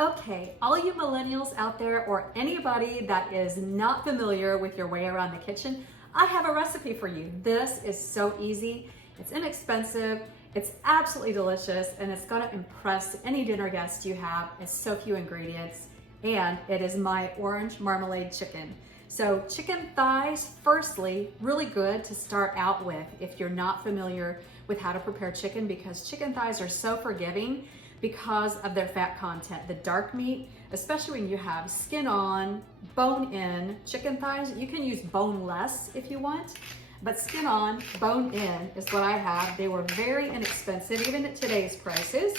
Okay, all you millennials out there or anybody that is not familiar with your way around the kitchen, I have a recipe for you. This is so easy, it's inexpensive, it's absolutely delicious, and it's gonna impress any dinner guest you have. It's so few ingredients, and it is my orange marmalade chicken. So chicken thighs, firstly, really good to start out with if you're not familiar with how to prepare chicken, because chicken thighs are so forgiving because of their fat content. The dark meat, especially when you have skin on, bone in chicken thighs, you can use boneless if you want, but skin on, bone in is what I have. They were very inexpensive, even at today's prices.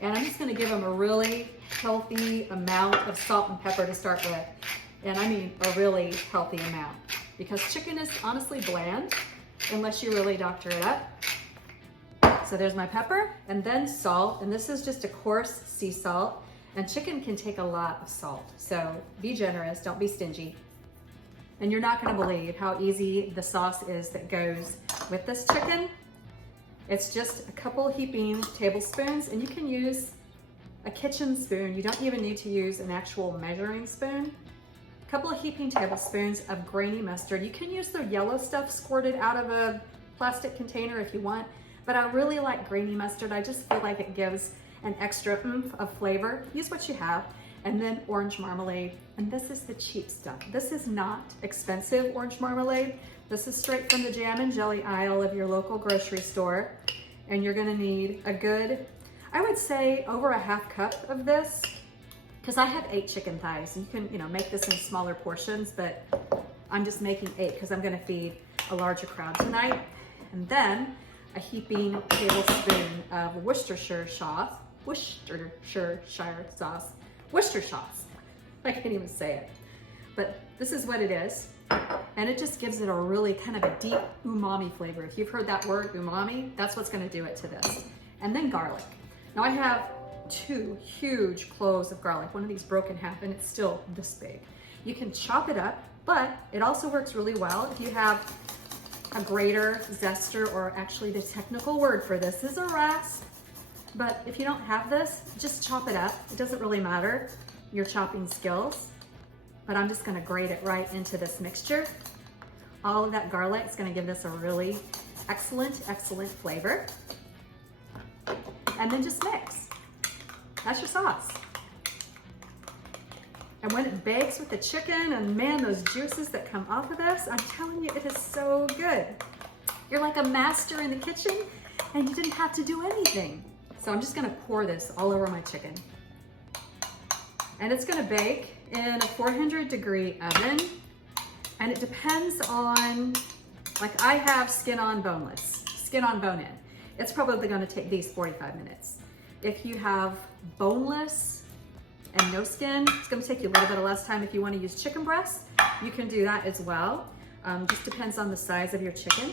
And I'm just gonna give them a really healthy amount of salt and pepper to start with. And I mean a really healthy amount, because chicken is honestly bland unless you really doctor it up. So there's my pepper, and then salt, and this is just a coarse sea salt, and chicken can take a lot of salt. So be generous, don't be stingy. And you're not gonna believe how easy the sauce is that goes with this chicken. It's just a couple heaping tablespoons, and you can use a kitchen spoon. You don't even need to use an actual measuring spoon. A couple of heaping tablespoons of grainy mustard. You can use the yellow stuff squirted out of a plastic container if you want, but I really like grainy mustard. I just feel like it gives an extra oomph of flavor. Use what you have. And then orange marmalade. And this is the cheap stuff. This is not expensive orange marmalade. This is straight from the jam and jelly aisle of your local grocery store. And you're gonna need a good, I would say over a half cup of this, because I have 8 chicken thighs. And you can make this in smaller portions, but I'm just making 8 because I'm gonna feed a larger crowd tonight. And then a heaping tablespoon of Worcestershire sauce. I can't even say it. But this is what it is. And it just gives it a really kind of a deep umami flavor. If you've heard that word, umami, that's what's gonna do it to this. And then garlic. Now I have 2 huge cloves of garlic. One of these broke in half and it's still this big. You can chop it up, but it also works really well if you have a grater, zester, or actually the technical word for this is a rasp. But if you don't have this, just chop it up. It doesn't really matter your chopping skills, but I'm just gonna grate it right into this mixture. All of that garlic is gonna give this a really excellent, excellent flavor. And then just mix. That's your sauce. And when it bakes with the chicken, and man, those juices that come off of this, I'm telling you, it is so good. You're like a master in the kitchen and you didn't have to do anything. So I'm just gonna pour this all over my chicken. And it's gonna bake in a 400-degree oven. And it depends on, like I have skin on boneless, skin on bone in. It's probably gonna take these 45 minutes. If you have boneless, and no skin, it's gonna take you a little bit of less time. If you wanna use chicken breast, you can do that as well. Just depends on the size of your chicken.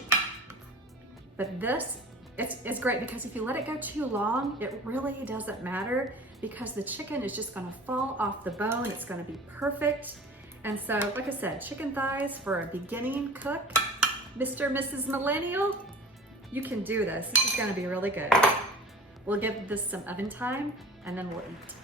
But this, it's great because if you let it go too long, it really doesn't matter because the chicken is just gonna fall off the bone. It's gonna be perfect. And so, like I said, chicken thighs for a beginning cook, Mr. and Mrs. Millennial, you can do this. This is gonna be really good. We'll give this some oven time and then we'll eat.